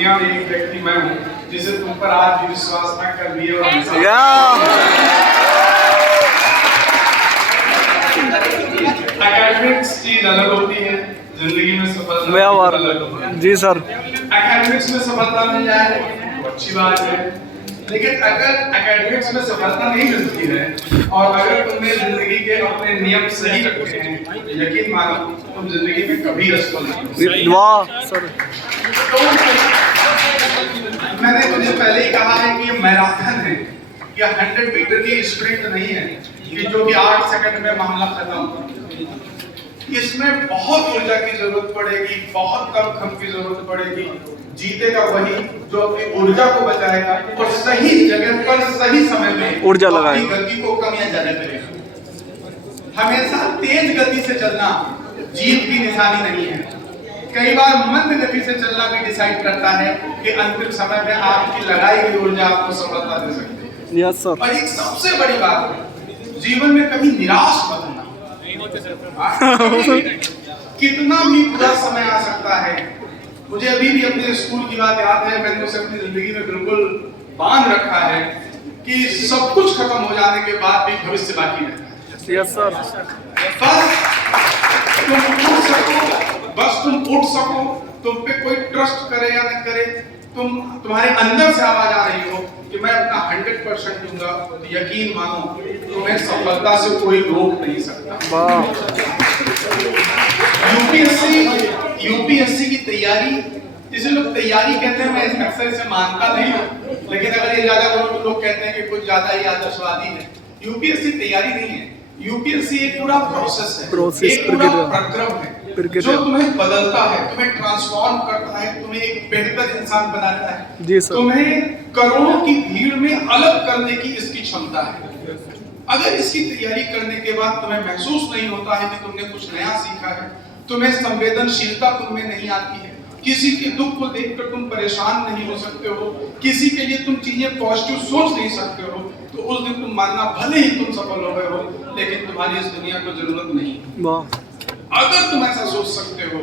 दुनिया में एक व्यक्ति मैं हूँ जिसे तुम पर आज भी विश्वास न कर लिए और एकेडमिक्स चीज अलग होती है, जिंदगी में सफलता अलग होती है। जी सर, एकेडमिक्स में सफलता मिल जाए तो अच्छी बात है, लेकिन अगर एकेडमिक्स में सफलता नहीं मिलती है और अगर तुमने जिंदगी के अपने नियम सही रखे हैं, यकीन मानो तुम जिंदगी में कभी असफल नहीं होगे। वाह सर, तो मैंने तुझे पहले ही कहा है कि ये मैराथन है, ये 100 मीटर की स्प्रिंट नहीं है कि जो कि 8 सेकंड में मामला खत्म। इसमें बहुत ऊर्जा की जरूरत पड़ेगी, बहुत कम घम की जरूरत पड़ेगी। जीतेगा वही जो अपनी ऊर्जा को बचाएगा और सही जगह पर सही समय में ऊर्जा लगाएगा, गति को कम या ज्यादा करेगा। हमेशा तेज गति से चलना जीत की निशानी नहीं है। कई बार मंद गति से चलना भी डिसाइड करता है कि अंतिम समय में आपकी लगाई गई ऊर्जा आपको सफलता दे सकती है। Yes sir. और एक सबसे बड़ी बात है, जीवन में कभी निराश मत होना। कितना भी बुरा समय आ सकता है, मुझे अभी भी अपने स्कूल की बात याद है, मैंने उसे अपनी जिंदगी में बिल्कुल बांध रखा है कि सब कुछ खत्म हो जाने के बाद भी भविष्य बाकी रहता है। Yes sir. बस तुम उठ सको, तुम पे कोई ट्रस्ट करे या न करे, तुम्हारे अंदर से आवाज आ रही हो कि मैं अपना 100% दूंगा, तो यकीन मानो तुम्हें सफलता से कोई रोक नहीं सकता। यूपीएससी की तैयारी, जिसे लोग तैयारी कहते हैं, मैं अक्सर इसे मानता नहीं हूँ, लेकिन अगर ये ज्यादा करो तो लोग कहते हैं कि कुछ ज्यादा ही आदर्शवादी है। यूपीएससी तैयारी नहीं है, यूपीएससी एक पूरा प्रोसेस है, एक पूरा प्रक्रम है जो तुम्हें बदलता है, तुम्हें ट्रांसफॉर्म करता है, तुम्हें एक बेहतर इंसान बनाता है, तुम्हें करोड़ों की भीड़ में अलग करने की इसकी क्षमता है। अगर इसकी तैयारी करने के बाद तुम्हें महसूस नहीं होता है कि तुमने कुछ नया सीखा है, तुम्हें संवेदनशीलता तुममें नहीं आती है, किसी के दुख को देखकर तुम परेशान नहीं हो सकते हो, किसी के लिए तुम चीजें पॉजिटिव सोच नहीं सकते हो, तो उस दिन तुम मानना भले ही तुम सफल हो गए हो, लेकिन तुम्हारी इस दुनिया को जरूरत नहीं। अगर तुम ऐसा सोच सकते हो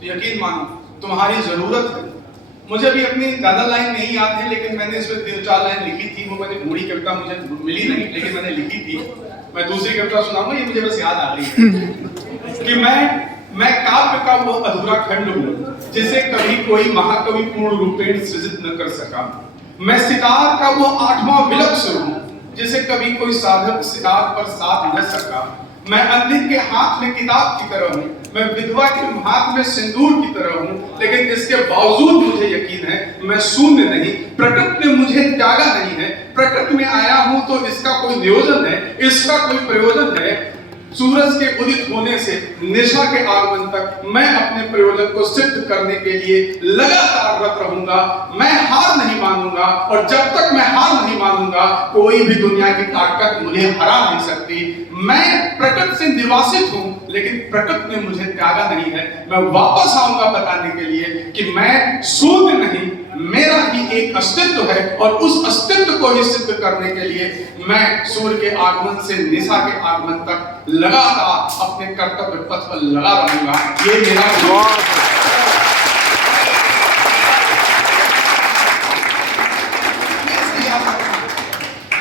तो यकीन मानो तुम्हारी जरूरत है। मुझे भी अपनी ज्यादा लाइन नहीं याद है, लेकिन मैंने इसमें 3-4 लाइन लिखी थी। वो मैंने पूरी कविता मुझे मिली नहीं, लेकिन मैंने लिखी थी। मैं दूसरी कविता सुनाऊंगा, ये मुझे बस याद आ रही है कि मैं काव्य का वो अधूरा खंड हूँ जिसे कभी कोई महाकवि पूर्ण रूपेण सृजित न कर सका। मैं सितार का वो 8वां विलक सुर हूँ जिसे कभी कोई साधक सितार पर साथ न सका। मैं अंधे के हाथ में किताब की तरह हूँ, मैं विधवा के हाथ में सिंदूर की तरह हूँ, लेकिन इसके बावजूद मुझे यकीन है मैं शून्य नहीं। प्रकृति ने मुझे त्यागा नहीं है, प्रकृति में आया हूँ तो इसका कोई नियोजन है, इसका कोई प्रयोजन है। सूरज के उदित होने से निशा के आगमन तक मैं अपने प्रयोजन को सिद्ध करने के लिए लगातार रत रहूंगा। मैं हार नहीं मानूंगा, और जब तक मैं हार नहीं मानूंगा कोई भी दुनिया की ताकत मुझे हरा नहीं सकती। मैं प्रकृति से निवासित हूँ, लेकिन प्रकृति ने मुझे त्यागा नहीं है। मैं वापस आऊंगा बताने के लिए कि मैं शून्य नहीं, मेरा ही एक अस्तित्व है, और उस अस्तित्व को ही सिद्ध करने के लिए मैं सूर्य के आगमन से निशा के आगमन तक लगातार अपने कर्तव्य पथ पर लगा रहूंगा। ये मेरा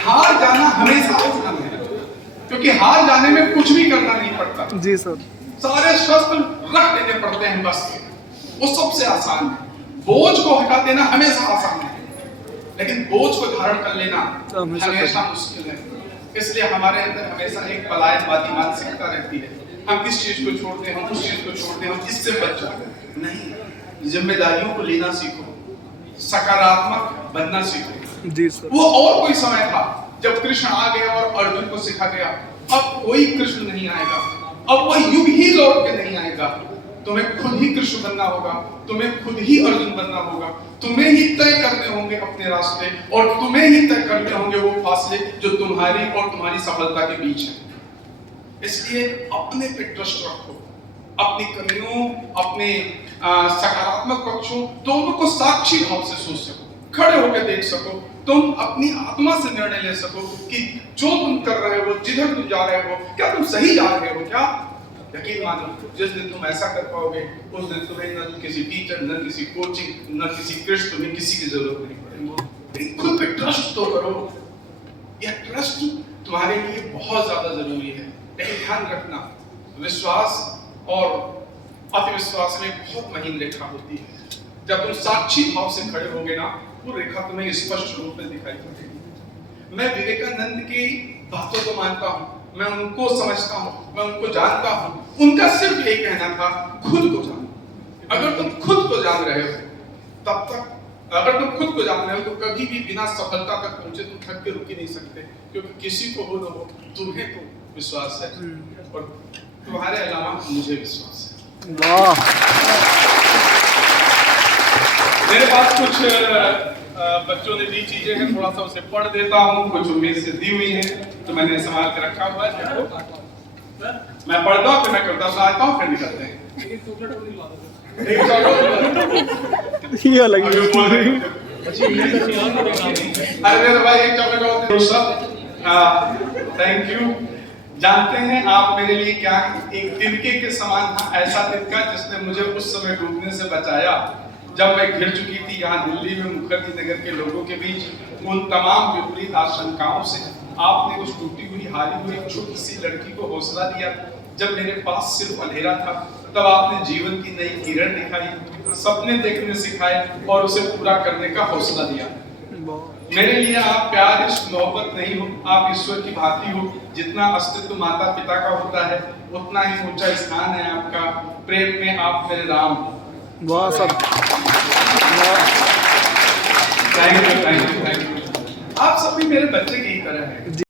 हार जाना हमेशा आसान है, क्योंकि हार जाने में कुछ भी करना नहीं पड़ता। जी सर। सारे शस्त्र रख देने पड़ते हैं, बस वो सबसे आसान है। बोझ को हटा देना हमेशा आसान है, लेकिन बोझ को धारण कर लेना हमेशा मुश्किल है। इसलिए हमारे अंदर हमेशा एक पलायनवादी मानसिकता रहती है। हम किस चीज को छोड़ते हैं, हम उस चीज को छोड़ते हैं, हम इससे बच जाते हैं। नहीं, जिम्मेदारियों को लेना सीखो, सकारात्मक बनना सीखो। जी सर। वो और कोई समय था जब कृष्ण आ गया और अर्जुन को सिखा गया, अब कोई कृष्ण नहीं आएगा, अब वो युग ही लौट के नहीं आएगा। तुम्हें खुद ही कृष्ण बनना होगा, तुम्हें खुद ही अर्जुन बनना होगा, तुम्हें ही तय करने होंगे अपने रास्ते, और तुम्हें ही तय करने होंगे वो फासले जो तुम्हारी और तुम्हारी सफलता के बीच है। इसलिए अपने पे ट्रस्ट रखो, अपनी कमियों, अपने सकारात्मक पक्षों दोनों को साक्षी भाव से सोच सको, खड़े होकर देख सको, तुम अपनी आत्मा से निर्णय ले सको कि जो तुम कर रहे हो, जिधर तुम जा रहे हो, क्या तुम सही जा रहे हो, क्या यकीन मानो जिस दिन तुम ऐसा कर पाओगे उस दिन तुम्हें न किसी टीचर, न किसी कोचिंग, न किसी कृष्ण, तुम्हें किसी की जरूरत नहीं पड़ेगी। खुद पे ट्रस्ट तो करो। यह ट्रस्ट तुम्हारे लिए बहुत ज्यादा जरूरी है। लेकिन ध्यान रखना, विश्वास और अतिविश्वास में बहुत महीन रेखा होती है। जब तुम साक्षी भाव से खड़े होगे ना, वो रेखा तुम्हें स्पष्ट रूप में दिखाई पड़ेगी। मैं विवेकानंद की बातों को मानता हूँ, मैं उनको समझता हूँ, मैं उनको जानता हूँ। उनका सिर्फ एक कहना था, खुद को जानो। अगर तुम खुद को जान रहे हो तब तक, अगर तुम खुद को जान रहे हो तो कभी भी बिना सफलता तक पहुंचे तुम थक के रुक ही नहीं सकते, क्योंकि किसी को हो न हो तुम्हें तो विश्वास है और तुम्हारे अलावा मुझे विश्वास है। वाह। मेरे पास कुछ बच्चों ने दी चीजें हैं, थोड़ा सा उसे पढ़ देता हूँ। कुछ उम्मीद से दी हुई है तो मैंने संभाल के रखा हुआ है। मैं पढ़ता हूँ, फिर मैं करता हूँ, आता हूँ, फिर निकलते हैं। ये अलग ही अरे मेरे भाई एक चॉकलेट और सब। Thank you. जानते हैं आप मेरे लिए क्या, एक तिनके के समान था, ऐसा तिनका जिसने मुझे उस समय डूबने से बचाया जब मैं घिर चुकी थी यहाँ दिल्ली में मुखर्जी नगर के लोगों के बीच। उन तमाम विपरीत आशंकाओं से आपने उस टूटी हुई हारी हुई छोटी सी लड़की को हौसला दिया। जब मेरे पास सिर्फ अंधेरा था तब आपने जीवन की नई किरण दिखाई, सपने देखने सिखाए और उसे पूरा करने का हौसला दिया। मेरे लिए आप प्यार, इश्क, मोहब्बत नहीं हो, आप ईश्वर की भांति हो। जितना अस्तित्व माता पिता का होता है उतना ही ऊंचा स्थान है आपका। प्रेम में आप मेरे राम। वाह सब। Thank you, thank you, thank you. आप सब भी मेरे बच्चे की ही तरह हैं।